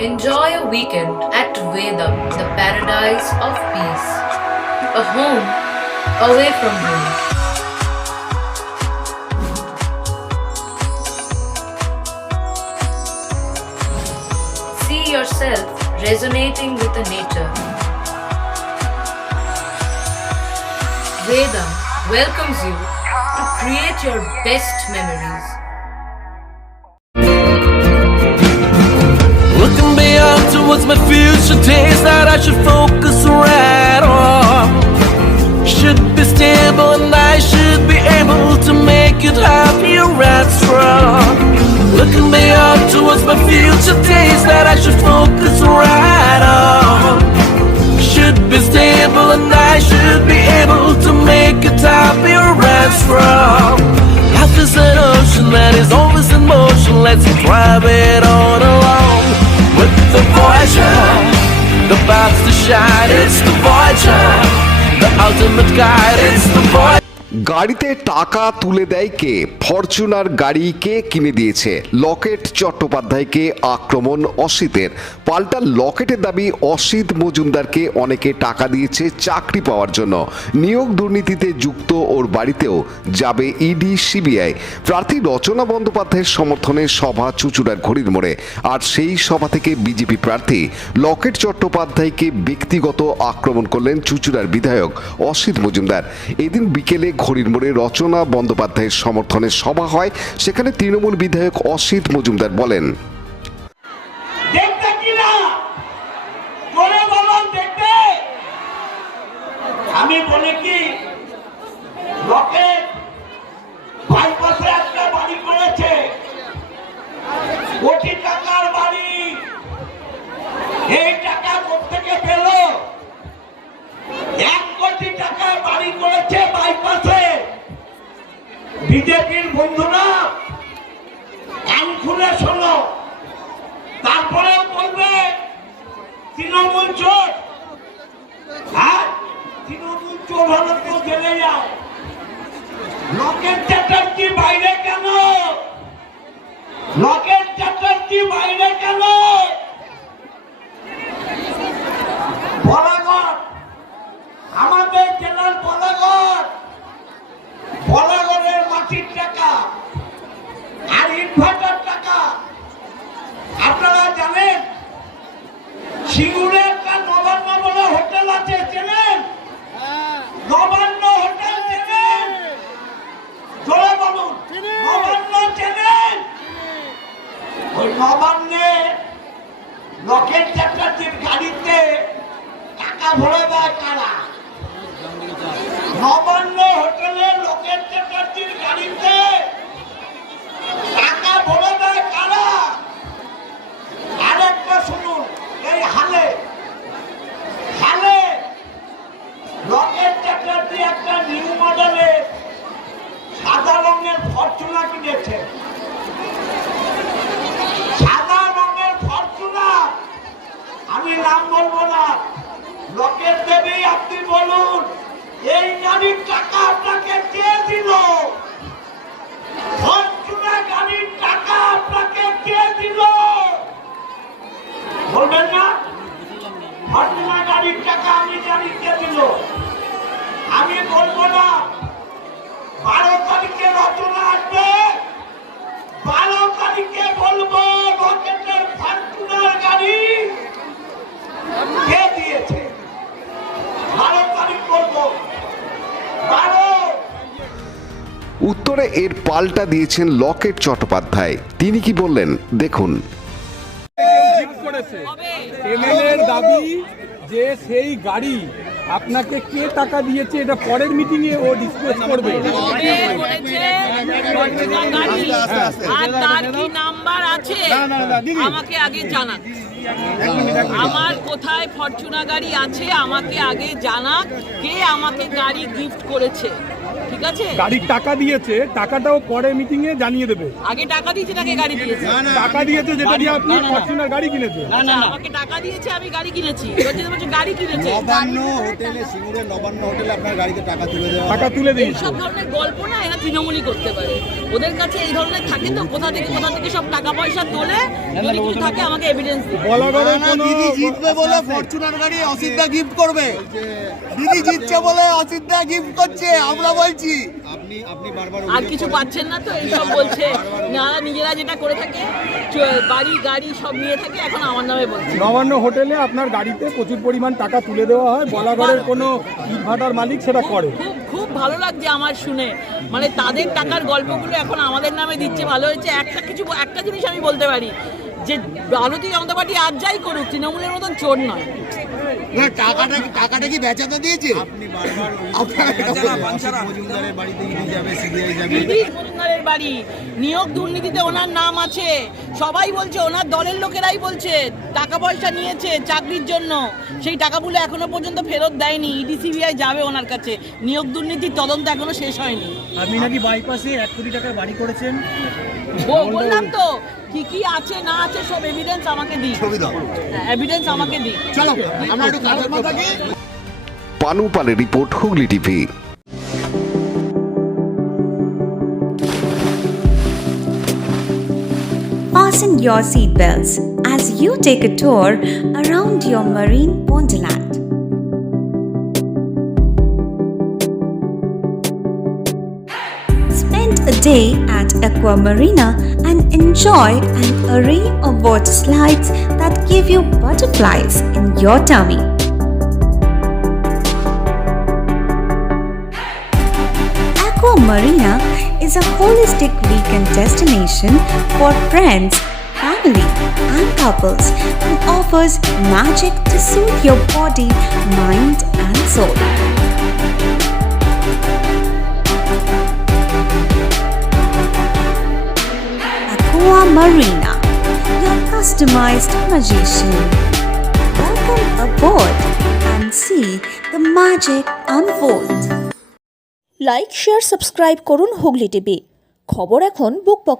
Enjoy a weekend at Vedam, the paradise of peace. A home away from home. See yourself resonating with the nature. Vedam welcomes you to create your best memories. Looking beyond towards my future days that I should focus right on. Should be stable and I should be able to make it happier and strong. Looking beyond towards my future days that I should focus right on. Should be stable and I should be able to make it happier and strong. Life is an ocean that is always in motion. Let's drive it on along. With the Voyager, the path to shine, it's the Voyager, the ultimate guide, it's the Voyager. গাড়িতে টাকা তুলে দেয় কে? Fortuner গাড়ি কে কিনে দিয়েছে? লকেট চট্টোপাধ্যায়কে আক্রমণ অসিতের। পাল্টা লকেটের দাবি অসিত মজুমদারকে অনেকে টাকা দিয়েছে চাকরি পাওয়ার জন্য। নিয়োগ দুর্নীতিতে যুক্ত ওর বাড়িতেও যাবে ইডি সিবিআই। প্রার্থী রচনা বন্দ্যোপাধ্যায়ের সমর্থনে সভা চুঁচুড়ার ঘড়ির মোড়ে। আর সেই সভা থেকে বিজেপি প্রার্থী লকেট চট্টোপাধ্যায়কে ব্যক্তিগত আক্রমণ করলেন চুঁচুড়ার বিধায়ক অসিত মজুমদার। এদিন বিকেলে ঘড়ির মোড়ে রচনা বন্দ্যোপাধ্যায়ের সমর্থনে সভা হয়। সেখানে তৃণমূল বিধায়ক অসিত মজুমদার বলেন, আমি বলি কি লকেট বাইপাসে একটা বাড়ি করেছে, কোটি টাকার বাড়ি। এই টাকা কোথেকে পেল? 1 কোটি টাকার বাড়ি করেছে বাইপাসে। বিজেপির বন্ধুরা কান খুলে শোনো, তারপরে বলবে তৃণমূল চোর। হ্যাঁ, তৃণমূল চোর হলে তো জেলে যাও। লকেট চ্যাটার্জি বাইরে কেন? লকেট চ্যাটার্জি বাইরে কেন? বলাগড়, আমাদের জেলার বলাগড়ের মাটির টাকা আর ইনভার্টার টাকা। আপনারা জানেন সিঙ্গুরে একটা নবান্ন বলে হোটেল আছে, চেনেন? নবান্ন হোটেল চেনেন? জোরে বলুন, নবান্ন চেনেন? ওই নবান্নে লকেট চ্যাটার্জির গাড়িতে টাকা ভরে দেয় কারা? নবান্ন হোটেলে লকেট চ্যাটার্জির গাড়িতে টাকা ভরে দেয় কারা? আরেকটা শুনুন, এই হালে লকেট চ্যাটার্জি একটা নিউ মডেলের সাদা রঙের ফরচুনা কিনেছে। সাদা রঙের ফরচুনা, আমি নাম বলবো না। লকেট দেবী, আপনি বলুন এই গাড়ির টাকা আপনাকে কে দিল? ফরচুনা গাড়ির টাকা আপনাকে কে দিল? বলবেন না? ফরচুনা গাড়ির টাকা আমি জানি কে দিল। আমি বলবো না। 12 তারিখে রচনা আসবে, 12 তারিখে বলবো রকেটের ফরচুনার গাড়ি কে দিয়েছে। 12 তারিখ বলবো। 12 উত্তরে এর পাল্টা দিয়েছেন লকেট চট্টোপাধ্যায়। তিনি কি বললেন দেখুন। এমএলএর দাবি যে সেই গাড়ি আপনাকে কে টাকা দিয়েছে এটা পরের মিটিং এ ও ডিসকাস করবে। আর তার কি নাম্বার আছে আমাকে আগে জানান। আমার কোথায় ফরচুনা গাড়ি আছে আমাকে আগে জানাক, কে আমাকে গাড়ি গিফট করেছে। ঠিক আছে? গাড়ির টাকা দিয়েছে, টাকাটাও পরে মিটিং এ জানিয়ে দেবে। আগে টাকা দিয়েছে নাকি গাড়ি দিয়েছে? টাকা দিয়েছে যেটা দিয়ে আপনি ফরচুনার গাড়ি কিনেছে। আমাকে টাকা দিয়েছে, আমি গাড়ি কিনেছি। বলছে গাড়ি কিনেছে। নবান্ন হোটেলে, সিঙ্গুরের নবান্ন হোটেলে আপনার গাড়িতে টাকা তুলে দেওয়া টাকা তুলে দিয়েছে। সব ধরনের গল্প না এরা তৃণমূলই করতে পারে। ওদের কাছে এই ধরনের থাকে তো, কোথা থেকে সব টাকা পয়সা তোলে, যদি কিছু থাকে আমাকে এভিডেন্স দিবে। বলাগড়ের কোনো দিদি জিতবে বলে ফরচুনার গাড়ি অসিতদা গিফট করবে। দিদি জিতছে বলে অসিতদা গিফট করছে, আমরা বলছি। আপনি বারবার আর কিছু পাচ্ছেন না তো, এইসব বলছে না, নিজেরা যেটা করে থাকে, বাড়ি গাড়ি সব নিয়ে থাকে, এখন আমার নামে বলছে। নবান্ন হোটেলে আপনার গাড়িতে প্রচুর পরিমাণ টাকা তুলে দেওয়া হয়, বলাগড়ের কোনো ইটভাটার মালিক সেটা করে। খুব খুব ভালো লাগছে আমার শুনে, মানে তাদের টাকার গল্পগুলো এখন আমাদের নামে দিচ্ছে। ভালো হয়েছে। একটা জিনিস আমি বলতে পারি যে ভারতীয় জনতা পার্টি আর যাই করুক, তৃণমূলের মতন চোর নয়। টাকাটা কি বেচাতে দিয়েছে? আপনি বারবার মজুমদারের বাড়িতে ইডি যাবে, সিবিআই যাবে। মজুমদারের বাড়ি নিয়োগ দুর্নীতিতে ওনার নাম আছে, সবাই বলছে, ওনার দলের লোকেরাই বলছে টাকা পয়সা নিয়েছে চাকরির জন্য, সেই টাকাগুলো এখনো পর্যন্ত ফেরত দেয়নি। ইডি সিবিআই যাবে ওনার কাছে। নিয়োগ দুর্নীতির তদন্ত এখনো শেষ হয়নি। আপনি নাকি বাইপাসে 1 কোটি টাকার বাড়ি করেছেন। বললাম তো, কি কি আছে না আছে সব এভিডেন্স আমাকে দিই, এভিডেন্স আমাকে দিই। চলো আমরা একটু কাগজ মাথাকে। পানু পালের report, Hooghly TV. Fasten your seatbelts as you take a tour around your marine wonderland. Spend a day at Aqua Marina and enjoy an array of water slides that give you butterflies in your tummy. Aqua Marina is a holistic weekend destination for friends, family, and couples and offers magic to soothe your body, mind, and soul. Aqua Marina, your customized magician. Welcome aboard and see the magic unfold. Like, share, subscribe করুন Hooghly TV. খবর এখন বুক পকেটে।